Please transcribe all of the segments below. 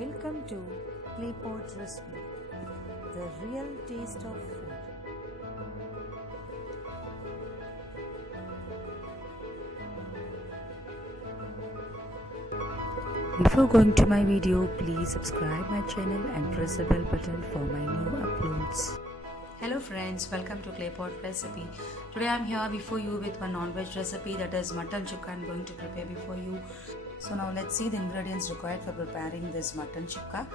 Welcome to Claypot's Recipe, the real taste of food. Before going to my video, please subscribe my channel and press the bell button for my new uploads. Hello friends, welcome to Claypot Recipe. Today I am here before you with one non-veg recipe, that is mutton chukka. I am going to prepare before you. So now let's see the ingredients required for preparing this mutton chukka.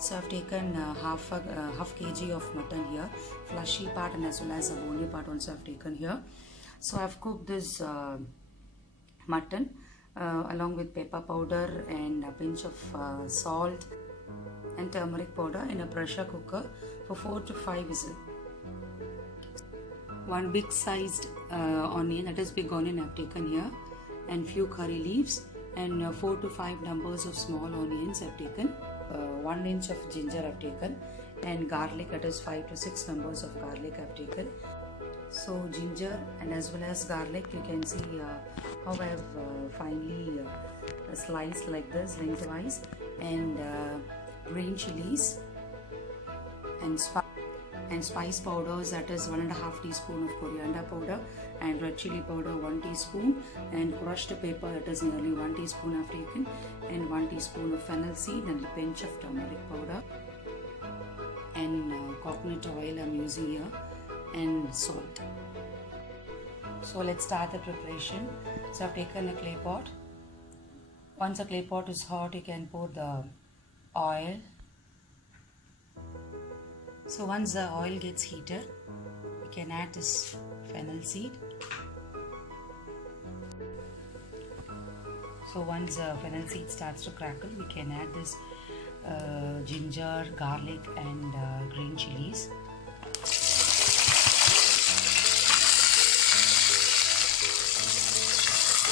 So I've taken half kg of mutton here, fleshy part and as well as a bony part also I've taken here. So I've cooked this mutton along with pepper powder and a pinch of salt and turmeric powder in a pressure cooker for 4 to 5 whistles. One big sized onion, that is big onion I've taken here, and few curry leaves, and 4 to 5 numbers of small onions I've taken. 1 inch of ginger I've taken, and garlic, that is 5 to 6 numbers of garlic I've taken. So ginger and as well as garlic, you can see how I have finely sliced like this lengthwise, and green chilies and spice powders, that is 1.5 teaspoon of coriander powder and red chili powder 1 teaspoon, and crushed pepper, that is nearly 1 teaspoon I've taken, and 1 teaspoon of fennel seed and a pinch of turmeric powder, and coconut oil I'm using here, and salt. So let's start the preparation. So I've taken a clay pot. Once a clay pot is hot, you can pour the oil. So once the oil gets heated, you can add this fennel seed. So once the fennel seed starts to crackle, we can add this ginger, garlic and green chilies.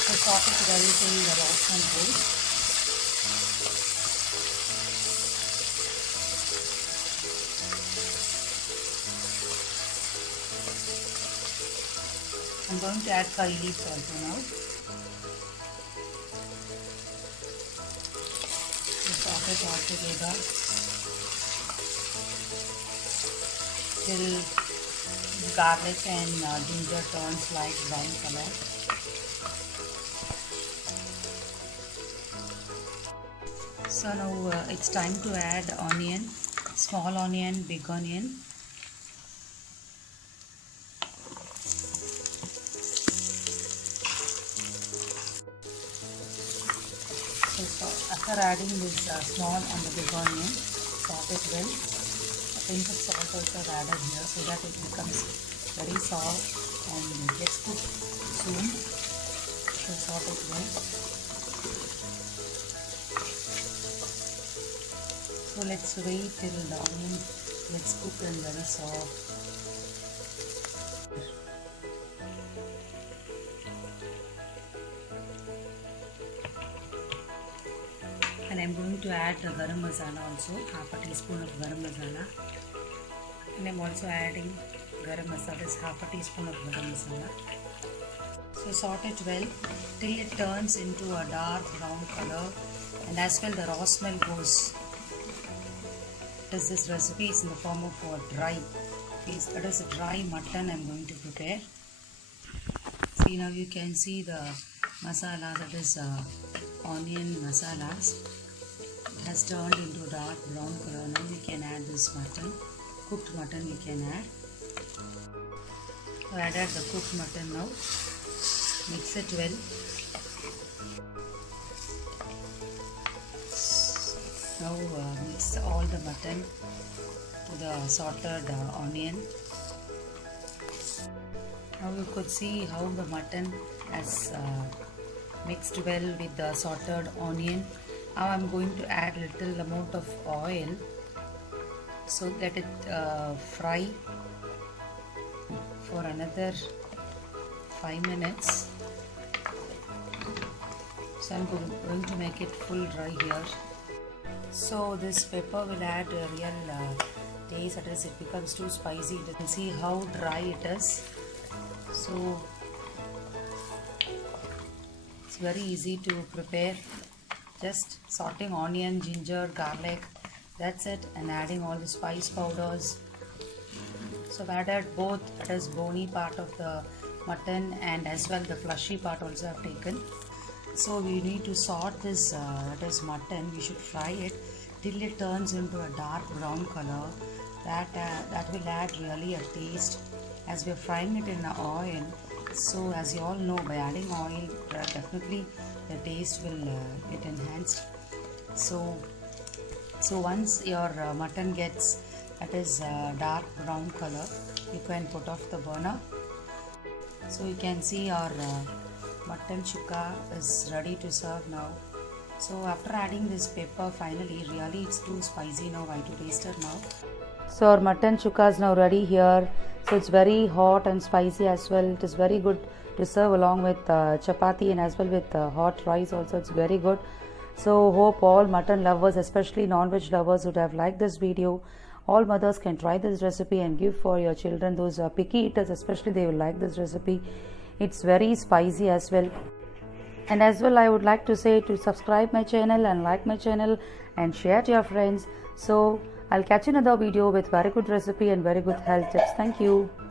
So saute it well till the raw smell goes. I'm going to add curry leaves also now. So saute it all together till the garlic and ginger turns light brown color. So now it's time to add onion, small onion, big onion. So after adding this small and the big onion, saute it well. A pinch of salt also added here so that it becomes very soft and gets cooked soon. So saute it well. So let's wait till the onion gets cooked and very soft. And I'm going to add the garam masala also, half a teaspoon of garam masala. And I'm also adding garam masala, is half a teaspoon of garam masala. So saute it well till it turns into a dark brown color, and as well the raw smell goes. This recipe is in the form of that is a dry mutton I'm going to prepare. See, now you can see the masala, that is onion masalas, it has turned into dark brown color. Now we can add this mutton, cooked mutton we can add. I added the cooked mutton now, mix it well. Now mix all the mutton to the sauteed onion. Now you could see how the mutton has mixed well with the sauteed onion. Now I am going to add little amount of oil, so let it fry for another 5 minutes. So I am going to make it full dry here. So this pepper will add a real taste, that is it becomes too spicy. You can see how dry it is. So it's very easy to prepare just sauteing onion, ginger, garlic, that's it, and adding all the spice powders. So I've added both, that is bony part of the mutton and as well the fleshy part also I've taken. So we need to sort this that is mutton. We should fry it till it turns into a dark brown color. That will add really a taste as we're frying it in the oil. So as you all know, by adding oil definitely the taste will get enhanced. So once your mutton gets that is dark brown color, you can put off the burner. So you can see our mutton chukka is ready to serve now. So after adding this pepper, finally really it's too spicy now. I to taste it now. So our mutton chukka is now ready here. So it's very hot and spicy as well. It is very good to serve along with chapati and as well with hot rice also. It's very good. So hope all mutton lovers, especially non-veg lovers, would have liked this video. All mothers can try this recipe and give for your children. Those picky eaters especially, they will like this recipe. It's very spicy as well. And as well, I would like to say to subscribe my channel and like my channel and share to your friends. So I'll catch you in another video with very good recipe and very good health tips. Thank you.